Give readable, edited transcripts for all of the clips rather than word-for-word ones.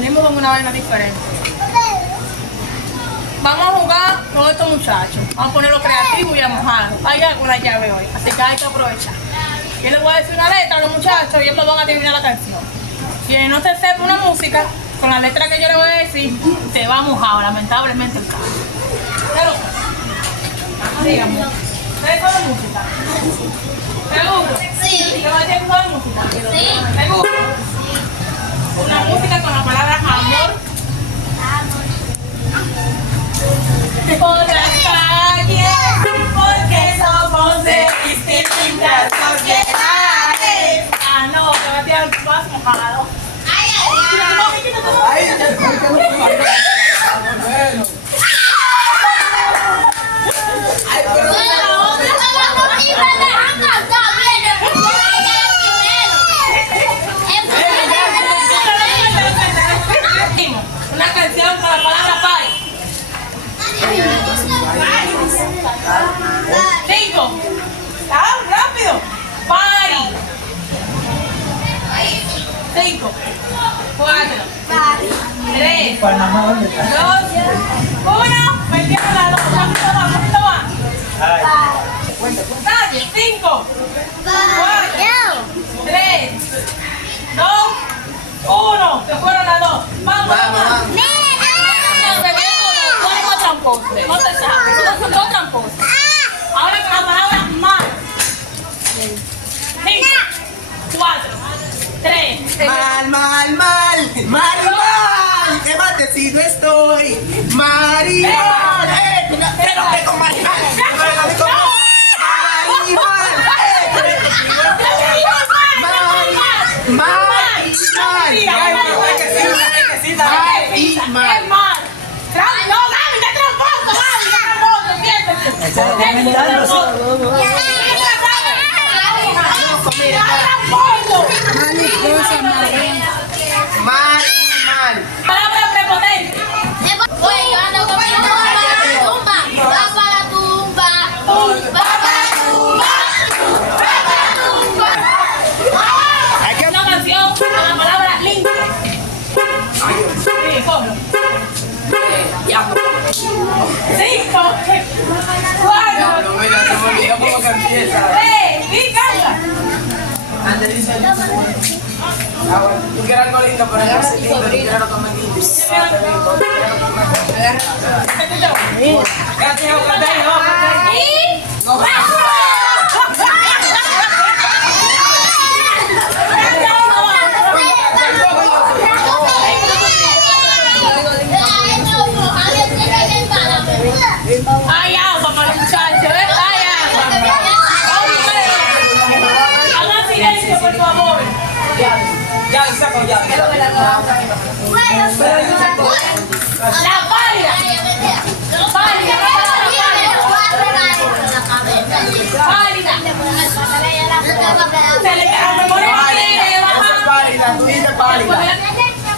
venimos con una vaina diferente. Vamos a jugar con estos muchachos. Vamos a ponerlo creativo y a mojarlo. Allá con la llave hoy. Así que hay que aprovechar. Yo les voy a decir una letra a los muchachos y ellos van a adivinar la canción. Si no se sepa una música, con la letra que yo le voy a decir, se va mojado, lamentablemente el carro. Pero, díganme, ¿ustedes saben música? ¿Seguro? Sí. ¿Y qué va a decir que saben música? Sí. ¿Seguro? Una música con la palabra amor. Por las calles, porque somos de distintas sociedades. Ah, no, te va a tirar más mojado. Ay, ay, Una canción con la palabra pay. 5. ¡Ah, rápido! Party. 5, 4, 3, 2, 1. Metieron la 2. ¿Cuánto va? Dale, 5, 4, 3, 2, 1. Se fueron las 2. Vamos, vamos. No se sabe, son dos tramposos. Ahora con la palabra mal. 5, 4, 3. Mal. ¿Qué más decido estoy? Maribal. Pero que con Maribal. Palabra prepotente. Oye, yo ando con mi tumba. Va para la tumba. Va para la tumba. Va para la tumba. Una canción con la palabra lindo. Sí, ¿cómo? 5, 4, 3, y canta. Tú quieres algo lindo, pero no es lindo. Tú quieres algo que me dices. Gracias, Hay agua para los muchachos, ¿eh? Hay agua. Hagan silencio, por favor. Ya, saco, ya. La pálida. Pálida. Se le queda memoria Pálida, tú dices pálida.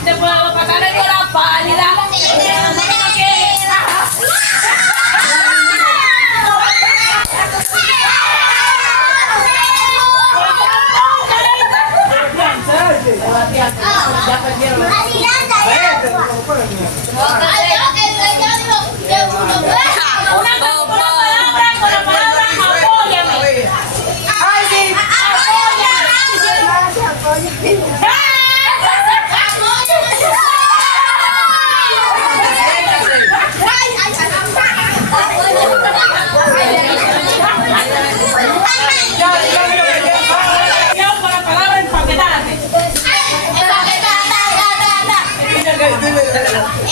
después de los patanes de la pálida. Ya perdieron.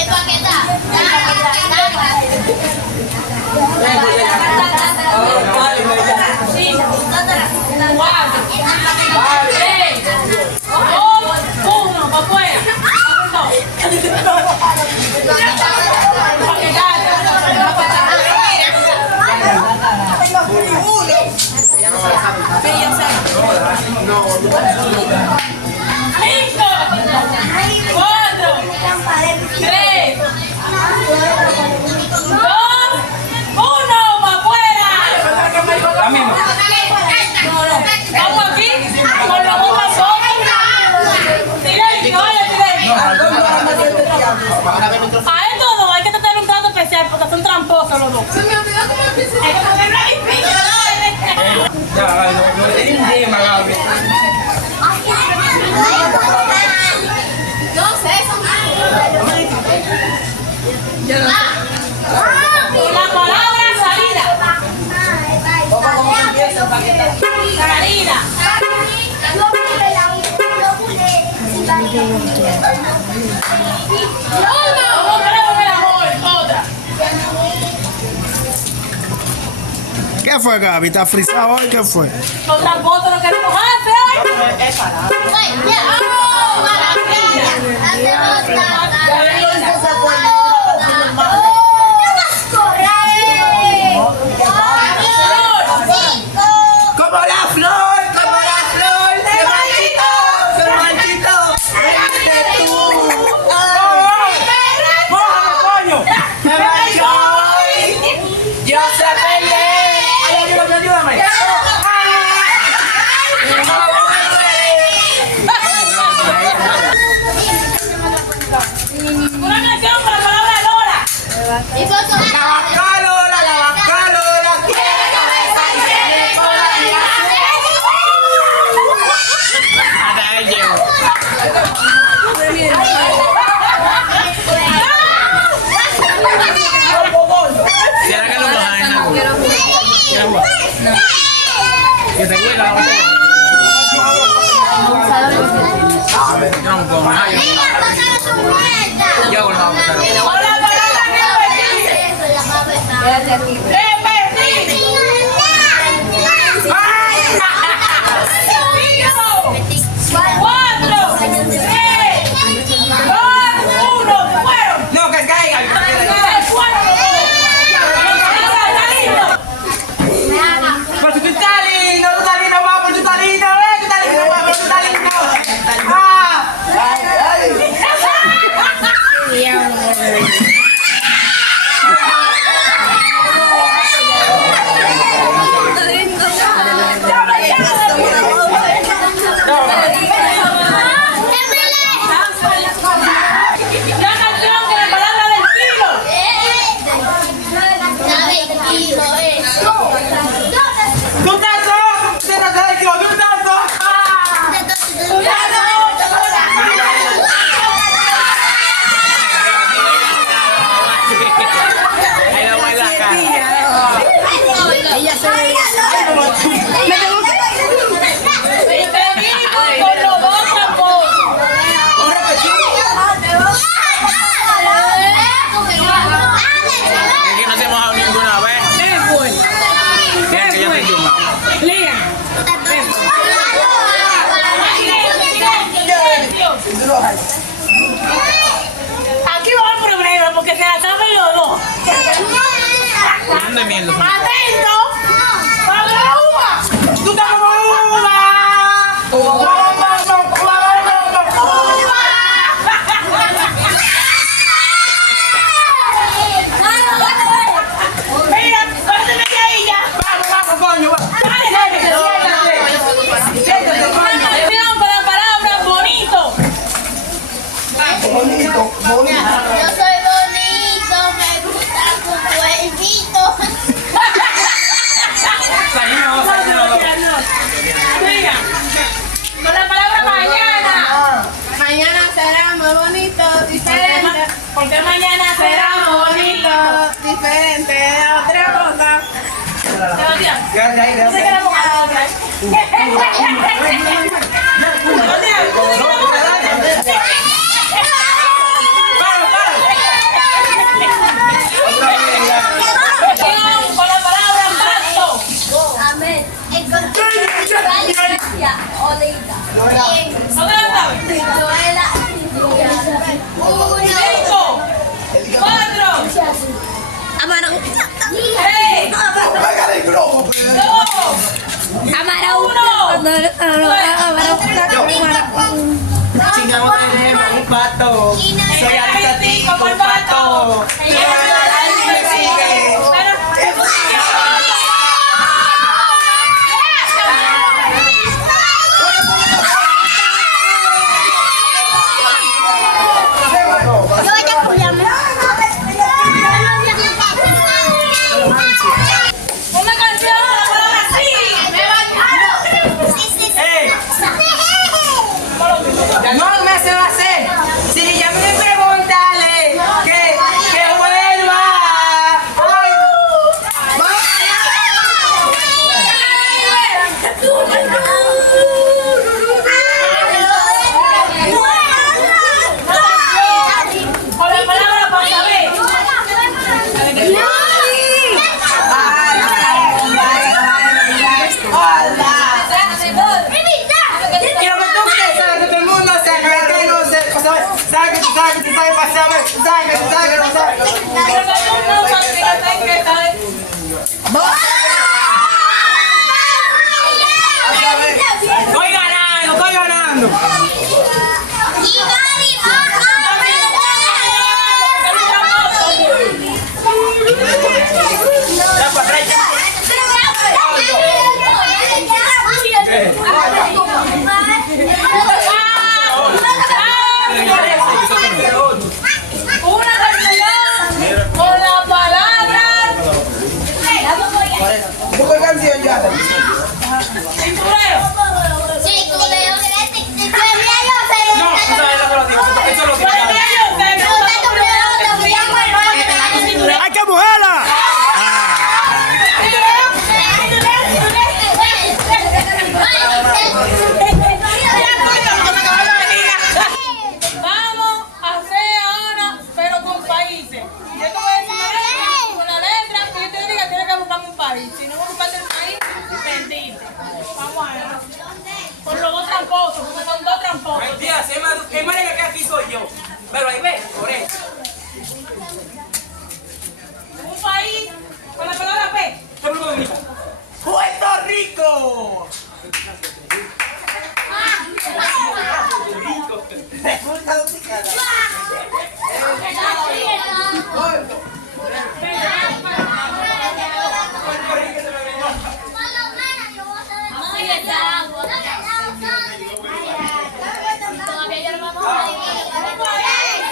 Empaquetar. ¿Cómo queremos el amor? Otra. ¿Qué fue, Gaby? ¿Estás frisado hoy? ¿Qué fue? Otra foto no queremos hacer hoy. Como la flor, se marchito, este tú. Me marchó, yo se peleé. Ayúdame. Una canción con la palabra Lola. Y foto. La vaca Lola, quiere cabeza y tiene cola y ¿Será que lo bajan en algo? Que te cuelga la botella. No, con nada. Yo hago la botella. Con la palabra repetir. Cuatro, tres, dos, uno, fueron. no, que caiga. Pero tú estás lindo, guapo, tú estás lindo, tú estás lindo, guapo, tú estás lindo. La canción con la palabra del kilo. Tú estás se trata de que tú estás Ahí la voy a la cara. Seguimos con los dos tambores. Es que no se ha mojado ninguna vez. Bien, que ya te chumba. Aquí va el problema porque se la saben los dos. ¿Dónde mierda? ¡Atento! ¡Para la uva! tú estás como Mira, córteme de ahí ya. vamos, coño, Atención con la palabra bonito. bonito. Yo soy bonito, me gusta tu cuerpito. Mira, con la palabra mañana. Mañana será muy bonito, diferente. Porque mañana será bonito. Diferente de otra cosa. Sebastián, no sé Gracias. qué le pongo a la otra. Con la palabra pacto. Amén. Galicia, Olita. ¿No te la sabes? Joela. 5, 4, 3, 2, Chingamos tenemos un pato. Soy artístico como el pato. Me sigue. una canción con la palabra sí. No me se va a hacer. Si ya me preguntarle que vuelva. tú sabes pasar, tú sabes que no sabes. Estoy ganando. Ya para atrás, ya. Una canción con la palabra ¿Qué canción ya? cinturero. No, tú sabes lo que lo digo. Eso es lo que ¡Hay que mojarla! Vamos a hacer ahora, pero con países. Yo te voy a decir una letra, con la letra que yo te diga, tienes que buscarme un país. Si no me buscaste el país, perdiste. Vamos a ver. Con los dos tramposos, porque son dos tramposos. mentira, el más que aquí soy yo. Pero ahí ves, por eso. Un país con la palabra P. República Dominicana. ¡Puerto Rico! República Dominicana.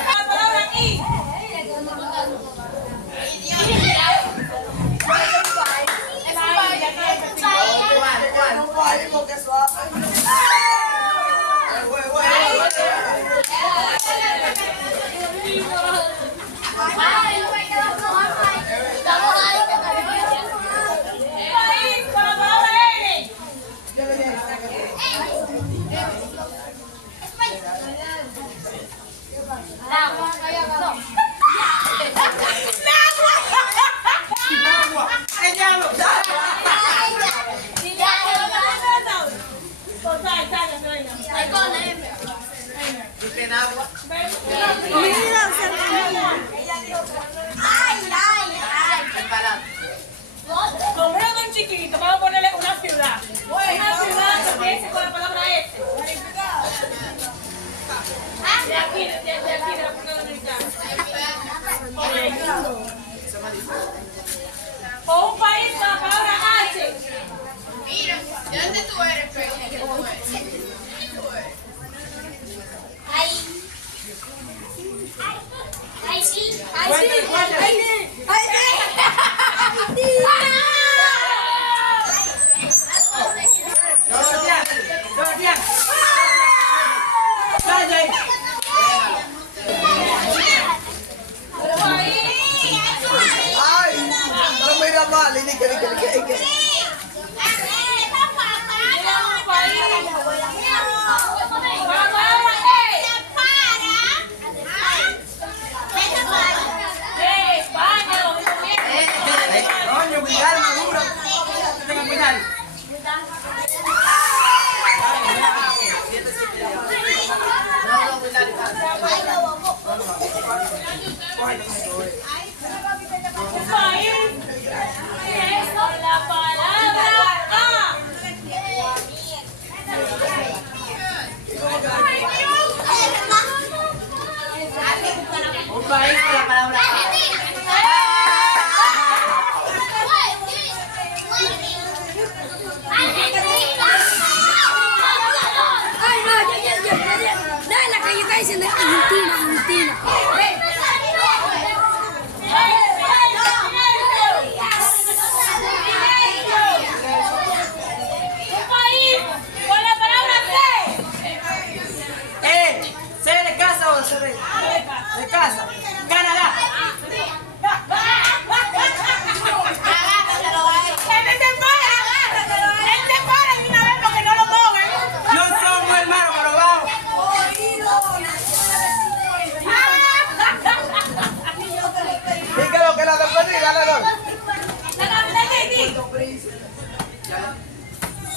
La palabra I. No vale porque suave. País con la palabra N. Como uno tan chiquito, vamos a ponerle una ciudad. Una ciudad que empiece con la palabra S. De aquí, de la República Dominicana. O un país con la palabra H. ¿De dónde tú eres, pero? Ay, no mira mal, y que. Coño, cuidado, maduro. Tengan cuidado. La palabra A. Un país con la palabra. Ay, no, ya. Dale, la calle está diciendo Argentina. Un país con la palabra C. ¿Se de casa o se de casa? Canadá. No somos hermanos, pero vamos. ¿Y qué lo que la despedida, ganador? La capital de Haití.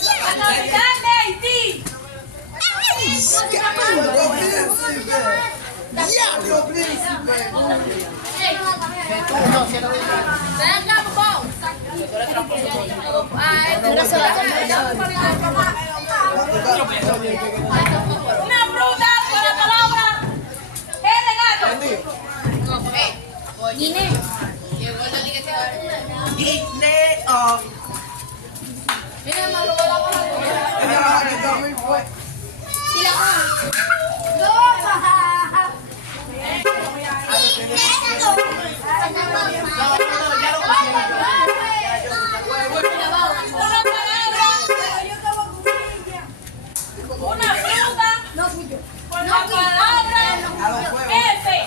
La capital de Haití. Ya. Diablo, príncipe. Ven acá, papá. Ah, una sola Una fruta con la palabra G de gato. Guineo. Guineo. Mira, me robó la palabra. Y la Una fruta con la palabra F.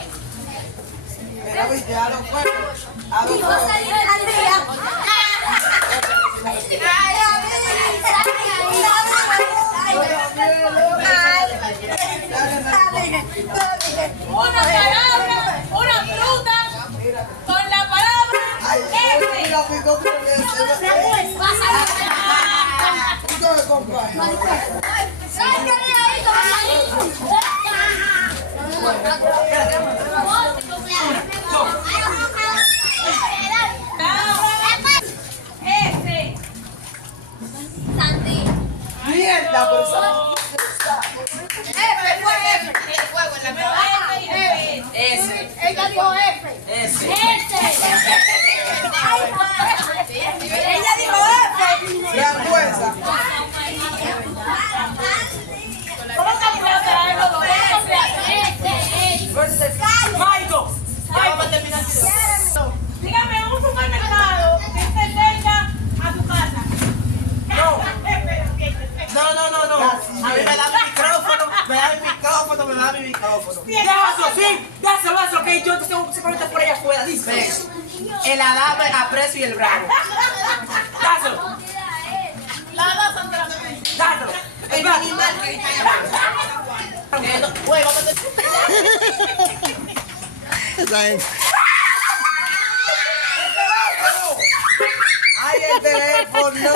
Una palabra, una fruta con la palabra F. F. Mierda, pero Ella dijo F. Ella dijo F. vergüenza. ¿Cómo cambiaste algo? ¿Cómo cambiaste? Maico. Vamos a terminar. Dígame un supermercado que esté cerca a tu casa. No. A mí me da mi micrófono, me da mi micrófono. Déjalo, sí. Dáselo, que yo se conecta por allá afuera. Dice. El alaba, el aprecio y el bravo. Dáselo. Dáselo. El animal que está allá. Güey, vamos a Esa gente. ¡Ay, el teléfono!